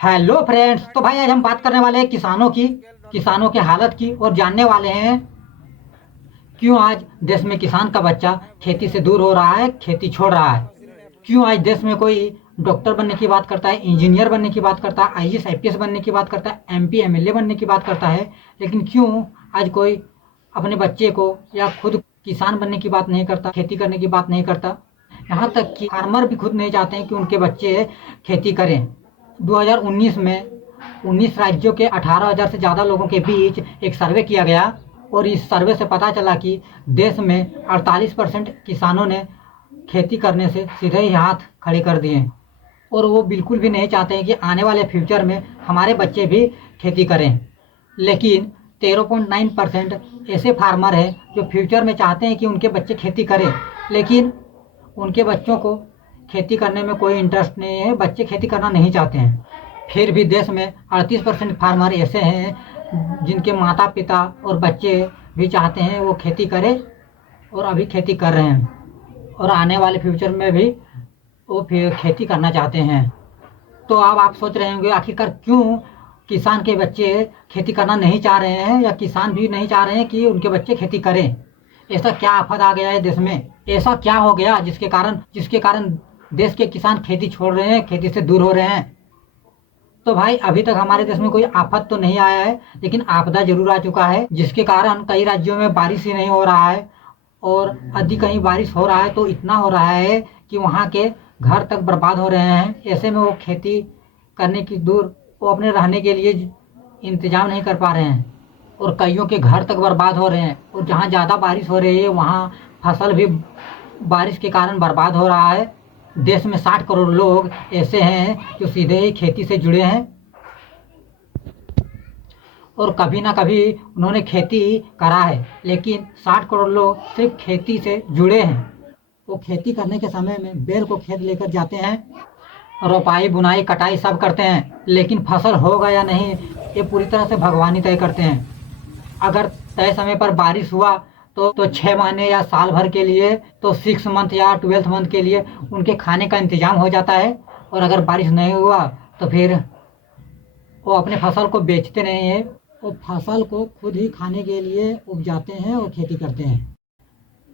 Hello friends. तो भाई आज हम बात करने वाले हैं किसानों की हालत की, और जानने वाले हैं क्यों आज देश में किसान का बच्चा खेती से दूर हो रहा है, खेती छोड़ रहा है। क्यों आज देश में कोई डॉक्टर बनने की बात करता है, इंजीनियर बनने की बात करता है, आईएएस आईपीएस बनने की बात करता है, एमपी एमएलए बनने की बात करता है, लेकिन क्यों आज कोई अपने बच्चे को या खुद किसान बनने की बात नहीं करता, खेती करने की बात नहीं करता। यहाँ तक कि फार्मर भी खुद नहीं चाहते हैं कि उनके बच्चे खेती करें। 2019 में 19 राज्यों के 18,000 से ज़्यादा लोगों के बीच एक सर्वे किया गया, और इस सर्वे से पता चला कि देश में 48% किसानों ने खेती करने से सीधे ही हाथ खड़े कर दिए, और वो बिल्कुल भी नहीं चाहते हैं कि आने वाले फ्यूचर में हमारे बच्चे भी खेती करें। लेकिन 13.9% ऐसे फार्मर हैं जो फ्यूचर में चाहते हैं कि उनके बच्चे खेती करें, लेकिन उनके बच्चों को खेती करने में कोई इंटरेस्ट नहीं है, बच्चे खेती करना नहीं चाहते हैं। फिर भी देश में 38% फार्मर ऐसे हैं जिनके माता पिता और बच्चे भी चाहते हैं वो खेती करें, और अभी खेती कर रहे हैं, और आने वाले फ्यूचर में भी वो फिर खेती करना चाहते हैं। तो अब आप सोच रहे होंगे आखिरकार क्यों किसान के बच्चे खेती करना नहीं चाह रहे हैं, या किसान भी नहीं चाह रहे हैं कि उनके बच्चे खेती करें। ऐसा क्या आफत आ गया है देश में, ऐसा क्या हो गया जिसके कारण देश के किसान खेती छोड़ रहे हैं, खेती से दूर हो रहे हैं। तो भाई अभी तक हमारे देश में कोई आफत तो नहीं आया है, लेकिन आपदा जरूर आ चुका है, जिसके कारण कई राज्यों में बारिश ही नहीं हो रहा है, और यदि कहीं बारिश हो रहा है तो इतना हो रहा है कि वहाँ के घर तक बर्बाद हो रहे हैं। ऐसे में वो खेती करने की दूर, वो अपने रहने के लिए इंतजाम नहीं कर पा रहे हैं, और कईयों के घर तक बर्बाद हो रहे हैं। और जहाँ ज़्यादा बारिश हो रही है वहाँ फसल भी बारिश के कारण बर्बाद हो रहा है। देश में 60 करोड़ लोग ऐसे हैं जो सीधे ही खेती से जुड़े हैं, और कभी ना कभी उन्होंने खेती करा है, लेकिन 60 करोड़ लोग सिर्फ खेती से जुड़े हैं। वो खेती करने के समय में बैल को खेत लेकर जाते हैं, रोपाई बुनाई कटाई सब करते हैं, लेकिन फसल होगा या नहीं ये पूरी तरह से भगवान ही तय करते हैं। अगर तय समय पर बारिश हुआ तो 6 महीने या साल भर के लिए, तो 6 मंथ या 12 मंथ के लिए उनके खाने का इंतजाम हो जाता है। और अगर बारिश नहीं हुआ तो फिर वो अपने फसल को बेचते नहीं है, वो फसल को खुद ही खाने के लिए उपजाते हैं और खेती करते हैं।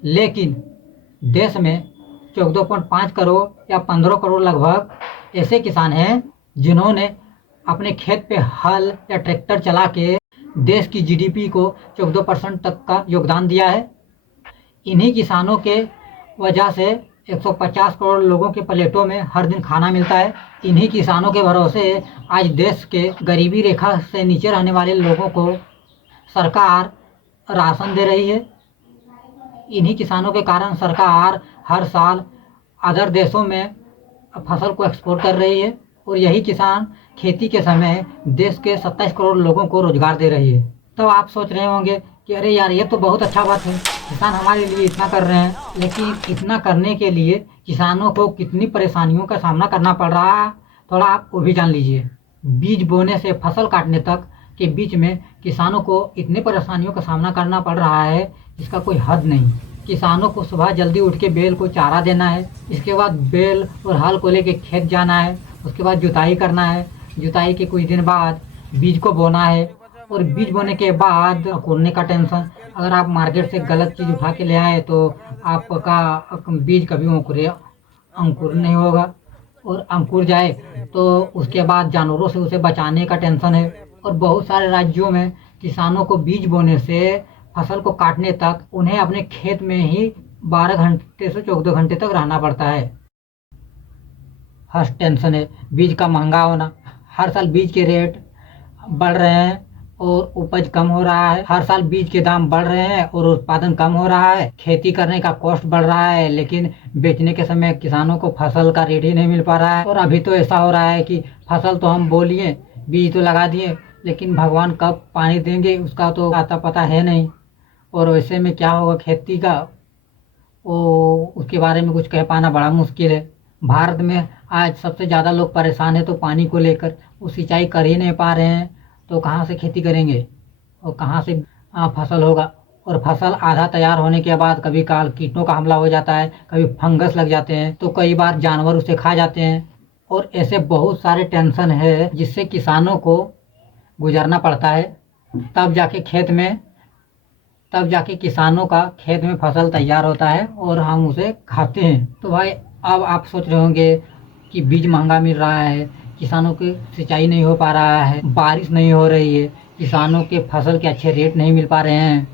लेकिन देश में 14.5 करोड़ या 15 करोड़ लगभग ऐसे किसान हैं जिन्होंने अपने खेत पे हल या ट्रैक्टर चला के देश की जीडीपी को 14% तक का योगदान दिया है। इन्हीं किसानों के वजह से 150 करोड़ लोगों के प्लेटों में हर दिन खाना मिलता है। इन्हीं किसानों के भरोसे आज देश के गरीबी रेखा से नीचे रहने वाले लोगों को सरकार राशन दे रही है। इन्हीं किसानों के कारण सरकार हर साल अदर देशों में फसल को एक्सपोर्ट कर रही है, और यही किसान खेती के समय देश के 27 करोड़ लोगों को रोजगार दे रही है। तो आप सोच रहे होंगे कि अरे यार ये तो बहुत अच्छा बात है, किसान हमारे लिए इतना कर रहे हैं, लेकिन इतना करने के लिए किसानों को कितनी परेशानियों का सामना करना पड़ रहा है, थोड़ा आप वो भी जान लीजिए। बीज बोने से फसल काटने तक के बीच में किसानों को इतनी परेशानियों का सामना करना पड़ रहा है जिसका कोई हद नहीं। किसानों को सुबह जल्दी उठ के बैल को चारा देना है, इसके बाद बैल और हल को लेके खेत जाना है, उसके बाद जुताई करना है, जुताई के कुछ दिन बाद बीज को बोना है, और बीज बोने के बाद अंकुरने का टेंशन। अगर आप मार्केट से गलत चीज़ उठा के ले आए तो आपका बीज कभी अंकुर नहीं होगा, और अंकुर जाए तो उसके बाद जानवरों से उसे बचाने का टेंशन है। और बहुत सारे राज्यों में किसानों को बीज बोने से फसल को काटने तक उन्हें अपने खेत में ही 12 घंटे से 14 घंटे तक रहना पड़ता है। फर्स्ट टेंशन है बीज का महंगा होना। हर साल बीज के रेट बढ़ रहे हैं और उपज कम हो रहा है। हर साल बीज के दाम बढ़ रहे हैं और उत्पादन कम हो रहा है। खेती करने का कॉस्ट बढ़ रहा है, लेकिन बेचने के समय किसानों को फसल का रेट ही नहीं मिल पा रहा है। और अभी तो ऐसा हो रहा है कि फसल तो हम बो लिए, बीज तो लगा दिए, लेकिन भगवान कब पानी देंगे उसका तो आता पता है नहीं। और वैसे में क्या होगा खेती का, वो उसके बारे में कुछ कह पाना बड़ा मुश्किल है। भारत में आज सबसे ज़्यादा लोग परेशान है तो पानी को लेकर, वो सिंचाई कर ही नहीं पा रहे हैं, तो कहाँ से खेती करेंगे और कहाँ से फसल होगा। और फसल आधा तैयार होने के बाद कभी काल कीटों का हमला हो जाता है, कभी फंगस लग जाते हैं, तो कई बार जानवर उसे खा जाते हैं। और ऐसे बहुत सारे टेंशन है जिससे किसानों को गुजरना पड़ता है। तब जाके खेत में तब जाके किसानों का खेत में फसल तैयार होता है और हम उसे खाते हैं। तो भाई अब आप सोच रहे होंगे कि बीज महंगा मिल रहा है, किसानों की सिंचाई नहीं हो पा रहा है, बारिश नहीं हो रही है, किसानों के फसल के अच्छे रेट नहीं मिल पा रहे हैं,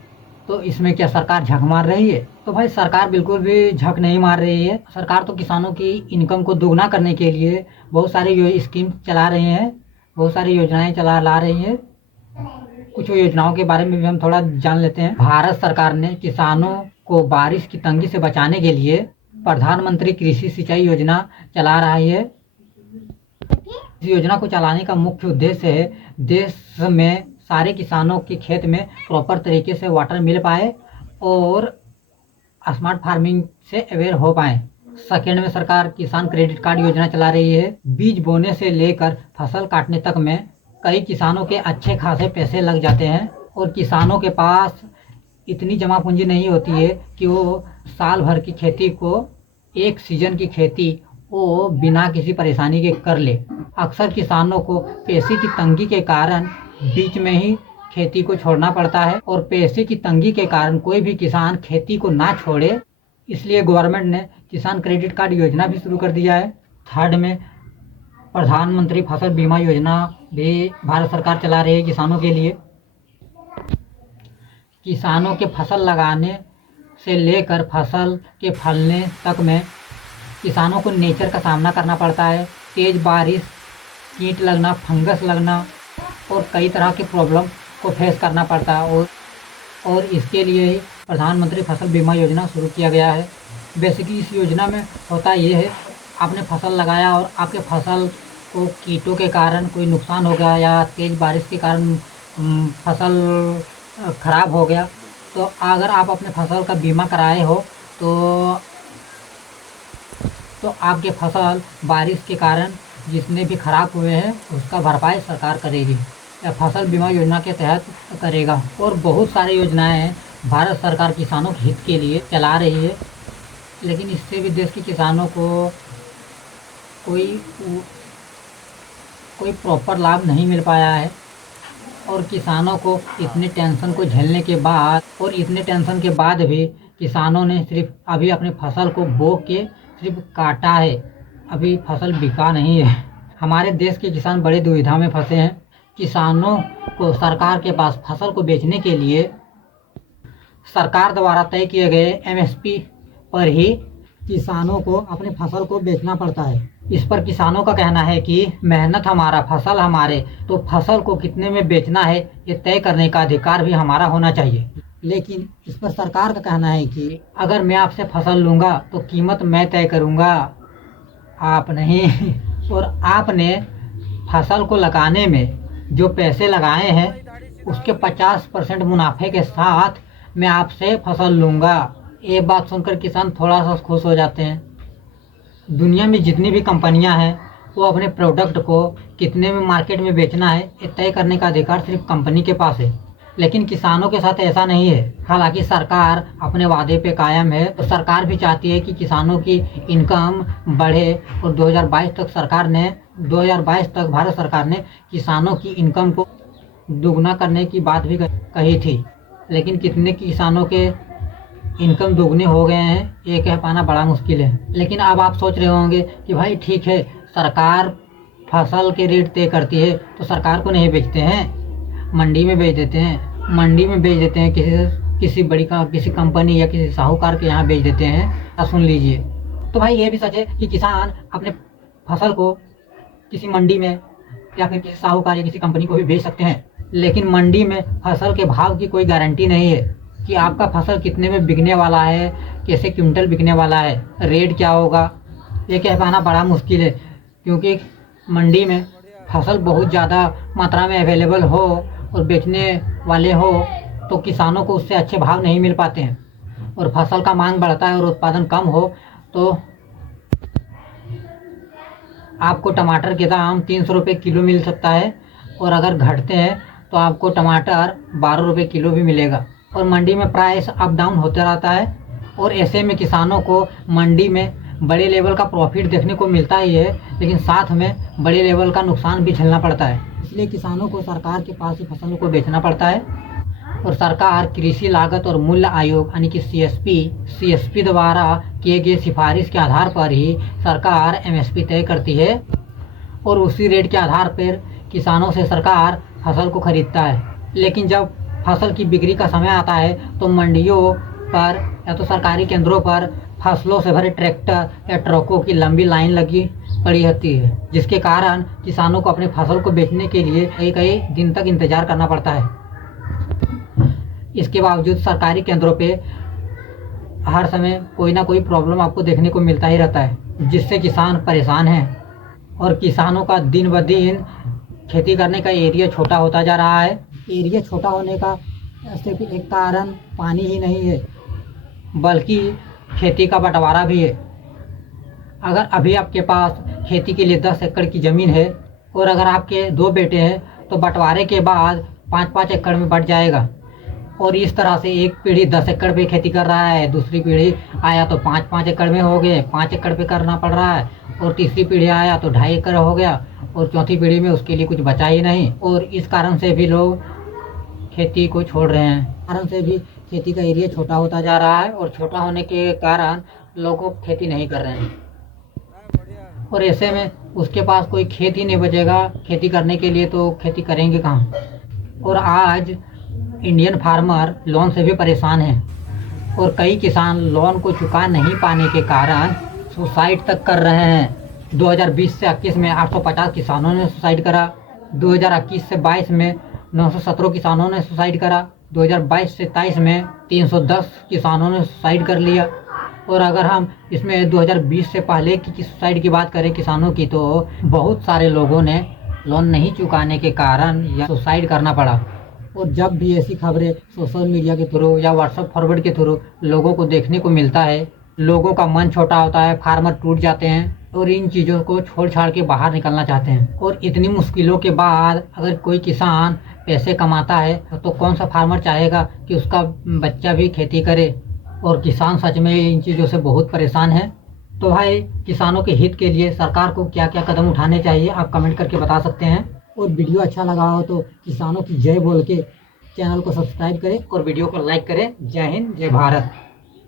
तो इसमें क्या सरकार झक मार रही है? तो भाई सरकार बिल्कुल भी झक नहीं मार रही है। सरकार तो किसानों की इनकम को दोगुना करने के लिए बहुत सारे स्कीम चला रहे हैं, बहुत सारी योजनाएं चला ला रही है। कुछ योजनाओं के बारे में भी हम थोड़ा जान लेते हैं। भारत सरकार ने किसानों को बारिश की तंगी से बचाने के लिए प्रधानमंत्री कृषि सिंचाई योजना चला रही है। इस योजना को चलाने का मुख्य उद्देश्य है देश में सारे किसानों के खेत में प्रॉपर तरीके से वाटर मिल पाए और स्मार्ट फार्मिंग से अवेयर हो पाए। सेकेंड में सरकार किसान क्रेडिट कार्ड योजना चला रही है। बीज बोने से लेकर फसल काटने तक में कई किसानों के अच्छे खासे पैसे लग जाते हैं और किसानों के पास इतनी जमा पूंजी नहीं होती है कि वो साल भर की खेती को, एक सीजन की खेती वो बिना किसी परेशानी के कर ले। अक्सर किसानों को पैसे की तंगी के कारण बीच में ही खेती को छोड़ना पड़ता है और पैसे की तंगी के कारण कोई भी किसान खेती को ना छोड़े, इसलिए गवर्नमेंट ने किसान क्रेडिट कार्ड योजना भी शुरू कर दिया है। थर्ड में प्रधानमंत्री फसल बीमा योजना भी भारत सरकार चला रही है किसानों के लिए। किसानों के फसल लगाने से लेकर फसल के फलने तक में किसानों को नेचर का सामना करना पड़ता है। तेज बारिश, कीट लगना, फंगस लगना और कई तरह के प्रॉब्लम को फेस करना पड़ता है और इसके लिए ही प्रधानमंत्री फसल बीमा योजना शुरू किया गया है। बेसिकली इस योजना में होता ये है, आपने फसल लगाया और आपके फसल को कीटों के कारण कोई नुकसान हो गया या तेज़ बारिश के कारण फसल ख़राब हो गया, तो अगर आप अपने फसल का बीमा कराए हो तो आपके फसल बारिश के कारण जितने भी ख़राब हुए हैं उसका भरपाई सरकार करेगी या फसल बीमा योजना के तहत करेगा। और बहुत सारी योजनाएं भारत सरकार किसानों के हित के लिए चला रही है, लेकिन इससे भी देश के किसानों को कोई प्रॉपर लाभ नहीं मिल पाया है और किसानों को इतने टेंशन को झेलने के बाद भी किसानों ने सिर्फ अभी अपने फसल को बो के सिर्फ काटा है, अभी फसल बिका नहीं है। हमारे देश के किसान बड़े दुविधा में फंसे हैं। किसानों को सरकार के पास फसल को बेचने के लिए सरकार द्वारा तय किए गए एमएसपी पर ही किसानों को अपने फसल को बेचना पड़ता है। इस पर किसानों का कहना है कि मेहनत हमारा, फसल हमारे, तो फसल को कितने में बेचना है ये तय करने का अधिकार भी हमारा होना चाहिए। लेकिन इस पर सरकार का कहना है कि अगर मैं आपसे फसल लूँगा तो कीमत मैं तय करूँगा, आप नहीं। और आपने फसल को लगाने में जो पैसे लगाए हैं उसके 50% मुनाफे के साथ मैं आपसे फसल लूँगा। ये बात सुनकर किसान थोड़ा सा खुश हो जाते हैं। दुनिया में जितनी भी कंपनियां हैं वो अपने प्रोडक्ट को कितने में मार्केट में बेचना है ये तय करने का अधिकार सिर्फ कंपनी के पास है, लेकिन किसानों के साथ ऐसा नहीं है। हालांकि सरकार अपने वादे पे कायम है, तो सरकार भी चाहती है कि किसानों की इनकम बढ़े और 2022 तक भारत सरकार ने किसानों की इनकम को दोगुना करने की बात भी कही थी, लेकिन कितने किसानों के इनकम दोगुने हो गए हैं ये कह पाना बड़ा मुश्किल है। लेकिन अब आप सोच रहे होंगे कि भाई ठीक है, सरकार फसल के रेट तय करती है तो सरकार को नहीं बेचते हैं, मंडी में बेच देते हैं, किसी कंपनी या किसी साहूकार के यहाँ बेच देते हैं। सुन लीजिए, तो भाई ये भी सच है कि किसान अपने फसल को किसी मंडी में या फिर किसी साहूकार या किसी कंपनी को भी बेच सकते हैं, लेकिन मंडी में फसल के भाव की कोई गारंटी नहीं है कि आपका फसल कितने में बिकने वाला है, कैसे क्विंटल बिकने वाला है, रेट क्या होगा, ये कह पाना बड़ा मुश्किल है। क्योंकि मंडी में फसल बहुत ज़्यादा मात्रा में अवेलेबल हो और बेचने वाले हो तो किसानों को उससे अच्छे भाव नहीं मिल पाते हैं, और फसल का मांग बढ़ता है और उत्पादन कम हो तो आपको टमाटर के दाम 300 रुपये किलो मिल सकता है, और अगर घटते हैं तो आपको टमाटर 12 रुपये किलो भी मिलेगा। और मंडी में प्राइस अप डाउन होता रहता है, और ऐसे में किसानों को मंडी में बड़े लेवल का प्रॉफिट देखने को मिलता ही है, लेकिन साथ में बड़े लेवल का नुकसान भी झेलना पड़ता है। इसलिए किसानों को सरकार के पास ही फसलों को बेचना पड़ता है और सरकार कृषि लागत और मूल्य आयोग यानी कि सीएसपी द्वारा किए गए सिफारिश के आधार पर ही सरकार एमएसपी तय करती है और उसी रेट के आधार पर किसानों से सरकार फसल को खरीदता है। लेकिन जब फसल की बिक्री का समय आता है तो मंडियों पर या तो सरकारी केंद्रों पर फसलों से भरे ट्रैक्टर या ट्रकों की लंबी लाइन लगी पड़ी होती है, जिसके कारण किसानों को अपनी फसल को बेचने के लिए कई कई दिन तक इंतजार करना पड़ता है। इसके बावजूद सरकारी केंद्रों पे हर समय कोई ना कोई प्रॉब्लम आपको देखने को मिलता ही रहता है, जिससे किसान परेशान हैं और किसानों का दिन ब दिन खेती करने का एरिया छोटा होता जा रहा है। एरिया छोटा होने का सिर्फ एक कारण पानी ही नहीं है, बल्कि खेती का बंटवारा भी है। अगर अभी आपके पास खेती के लिए 10 एकड़ की ज़मीन है और अगर आपके 2 बेटे हैं तो बंटवारे के बाद 5-5 एकड़ में बंट जाएगा और इस तरह से एक पीढ़ी 10 एकड़ पे खेती कर रहा है, दूसरी पीढ़ी आया तो 5-5 एकड़ में हो गए, 5 एकड़ पे करना पड़ रहा है और तीसरी पीढ़ी आया तो 2.5 एकड़ हो गया और चौथी पीढ़ी में उसके लिए कुछ बचा ही नहीं। और इस कारण से भी लोग खेती को छोड़ रहे हैं। कारण से भी खेती का एरिया छोटा होता जा रहा है और छोटा होने के कारण लोग खेती नहीं कर रहे हैं और ऐसे में उसके पास कोई खेत ही नहीं बचेगा खेती करने के लिए, तो खेती करेंगे कहाँ। और आज इंडियन फार्मर लोन से भी परेशान हैं और कई किसान लोन को चुका नहीं पाने के कारण सुसाइड तक कर रहे हैं। 2020 से 21 में 850 किसानों ने सुसाइड करा, 2021 से 22 में 917 किसानों ने सुसाइड करा, 2022 से 23 में 310 किसानों ने सुसाइड कर लिया। और अगर हम इसमें 2020 से पहले की सुसाइड की बात करें किसानों की, तो बहुत सारे लोगों ने लोन नहीं चुकाने के कारण या सुसाइड करना पड़ा। और जब भी ऐसी खबरें सोशल मीडिया के थ्रू या व्हाट्सएप फॉरवर्ड के थ्रू लोगों को देखने को मिलता है, लोगों का मन छोटा होता है, फार्मर टूट जाते हैं और इन चीज़ों को छोड़ छाड़ के बाहर निकलना चाहते हैं। और इतनी मुश्किलों के बाद अगर कोई किसान पैसे कमाता है तो कौन सा फार्मर चाहेगा कि उसका बच्चा भी खेती करे। और किसान सच में इन चीज़ों से बहुत परेशान है। तो भाई, किसानों के हित के लिए सरकार को क्या क्या कदम उठाने चाहिए आप कमेंट करके बता सकते हैं। और वीडियो अच्छा लगा हो तो किसानों की जय बोल के चैनल को सब्सक्राइब करें और वीडियो को लाइक करें। जय हिंद, जय भारत।